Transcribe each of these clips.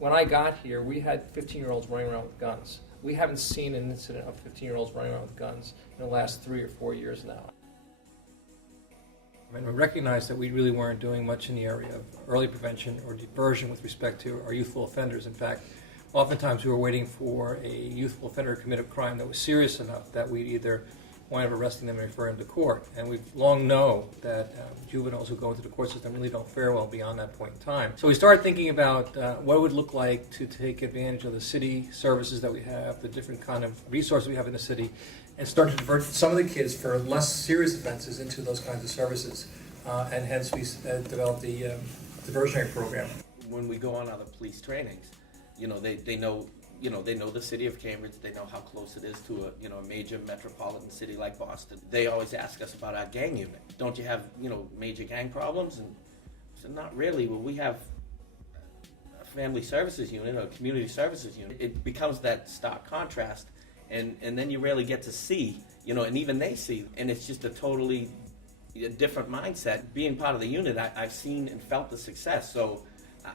when I got here, we had 15-year-olds running around with guns. We haven't seen an incident of 15-year-olds running around with guns in the last 3 or 4 years now. I mean, we recognized that we really weren't doing much in the area of early prevention or diversion with respect to our youthful offenders. In fact, oftentimes we were waiting for a youthful offender to commit a crime that was serious enough that we'd either wind up arresting them and referring them to court. And we've long known that juveniles who go into the court system really don't fare well beyond that point in time. So we started thinking about what it would look like to take advantage of the city services that we have, the different kind of resources we have in the city, and start to divert some of the kids for less serious offenses into those kinds of services. And hence we developed the Diversionary Program. When we go on other police trainings, they know they know the city of Cambridge. They know how close it is to a major metropolitan city like Boston. They always ask us about our gang unit. Don't you have major gang problems? And I said, not really. Well, we have a family services unit or a community services unit. It becomes that stark contrast, and then you really get to see, and even they see, and it's just a totally different mindset. Being part of the unit, I've seen and felt the success, so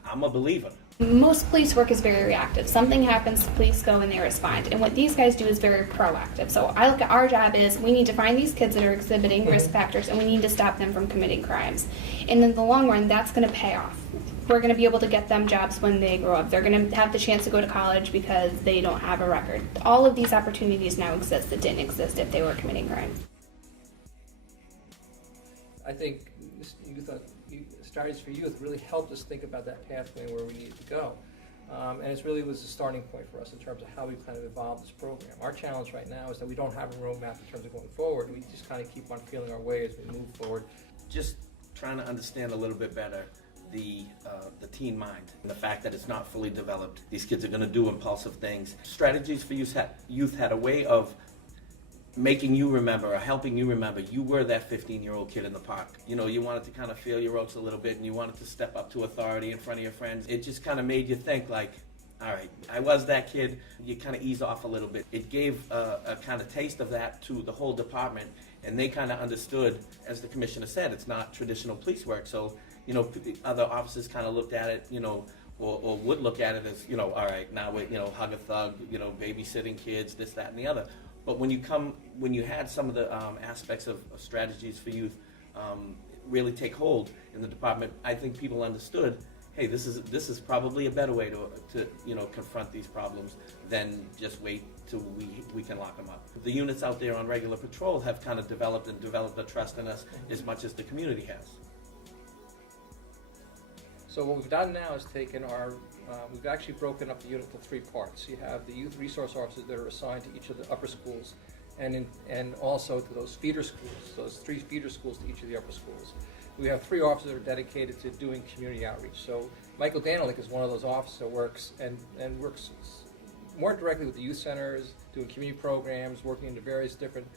I'm a believer. Most police work is very reactive. Something happens, the police go and they respond. And what these guys do is very proactive. So I look at our job is we need to find these kids that are exhibiting risk factors and we need to stop them from committing crimes. And in the long run, that's going to pay off. We're going to be able to get them jobs when they grow up. They're going to have the chance to go to college because they don't have a record. All of these opportunities now exist that didn't exist if they were committing crimes. I think Strategies for Youth really helped us think about that pathway where we needed to go. And it really was a starting point for us in terms of how we kind of evolved this program. Our challenge right now is that we don't have a roadmap in terms of going forward. We just kind of keep on feeling our way as we move forward. Just trying to understand a little bit better the teen mind and the fact that it's not fully developed. These kids are going to do impulsive things. Strategies for Youth had a way of making you remember or helping you remember you were that 15-year-old kid in the park. You wanted to kind of feel your oats a little bit and you wanted to step up to authority in front of your friends. It just kind of made you think like, all right, I was that kid. You kind of ease off a little bit. It gave a kind of taste of that to the whole department, and they kind of understood, as the commissioner said, it's not traditional police work. So, other officers kind of looked at it, or would look at it as, all right, now we, hug a thug, babysitting kids, this, that, and the other. But when you had some of the aspects of Strategies for Youth really take hold in the department, I think people understood, hey, this is probably a better way to confront these problems than just wait till we can lock them up. The units out there on regular patrol have kind of developed a trust in us as much as the community has. So what we've done now is taken we've actually broken up the unit into 3 parts. You have the youth resource officers that are assigned to each of the upper schools and also to those feeder schools, those 3 feeder schools to each of the upper schools. We have 3 officers that are dedicated to doing community outreach. So Michael Danilick is one of those officers that works more directly with the youth centers, doing community programs, working into various different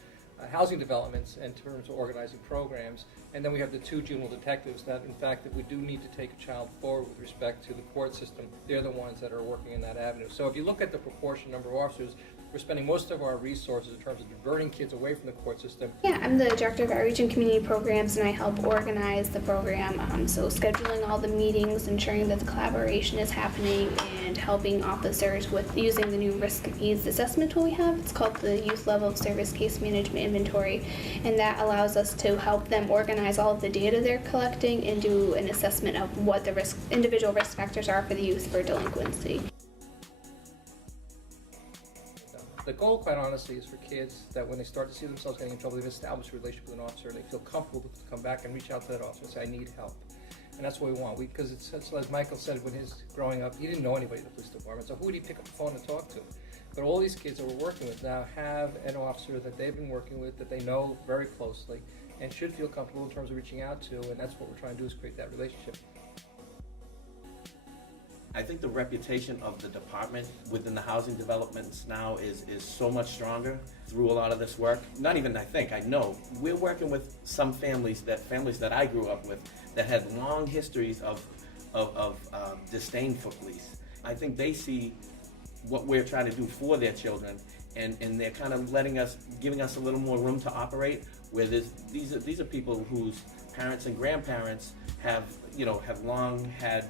housing developments in terms of organizing programs. And then we have the 2 juvenile detectives that, in fact, if we do need to take a child forward with respect to the court system, they're the ones that are working in that avenue. So if you look at the proportion number of officers, we're spending most of our resources in terms of diverting kids away from the court system. Yeah, I'm the Director of Outreach and Community Programs, and I help organize the program. So scheduling all the meetings, ensuring that the collaboration is happening, and helping officers with using the new risk needs assessment tool we have. It's called the Youth Level of Service Case Management Inventory, and that allows us to help them organize all of the data they're collecting and do an assessment of what the individual risk factors are for the youth for delinquency. The goal, quite honestly, is for kids that when they start to see themselves getting in trouble, they've established a relationship with an officer, they feel comfortable to come back and reach out to that officer and say, I need help. And that's what we want. Because it's as Michael said, when his growing up, he didn't know anybody in the police department, so who would he pick up the phone and talk to? But all these kids that we're working with now have an officer that they've been working with, that they know very closely, and should feel comfortable in terms of reaching out to, and that's what we're trying to do, is create that relationship. I think the reputation of the department within the housing developments now is so much stronger through a lot of this work. Not even I think, I know. We're working with some families that I grew up with that had long histories of disdain for police. I think they see what we're trying to do for their children, and they're kind of giving us a little more room to operate, where these are people whose parents and grandparents have long had,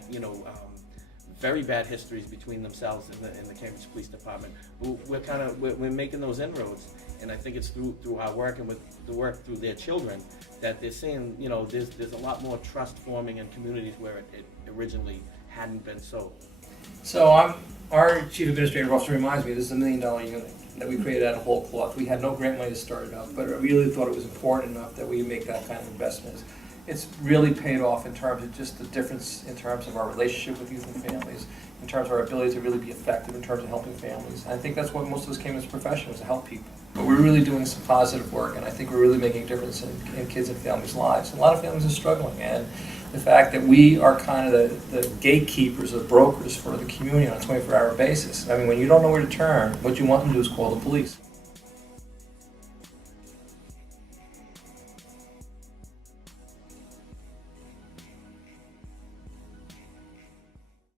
very bad histories between themselves and the Cambridge Police Department. We're making those inroads, and I think it's through our work and with the work through their children that they're seeing, you know, there's a lot more trust forming in communities where it originally hadn't been so. So our chief administrative officer reminds me this is $1 million unit that we created out of whole cloth. We had no grant money to start it up, but I really thought it was important enough that we make that kind of investment. It's really paid off in terms of just the difference in terms of our relationship with youth and families, in terms of our ability to really be effective in terms of helping families. And I think that's what most of us came as a profession, was to help people. But we're really doing some positive work, and I think we're really making a difference in kids and families' lives. And a lot of families are struggling, and the fact that we are kind of the gatekeepers or brokers for the community on a 24-hour basis. I mean, when you don't know where to turn, what you want them to do is call the police.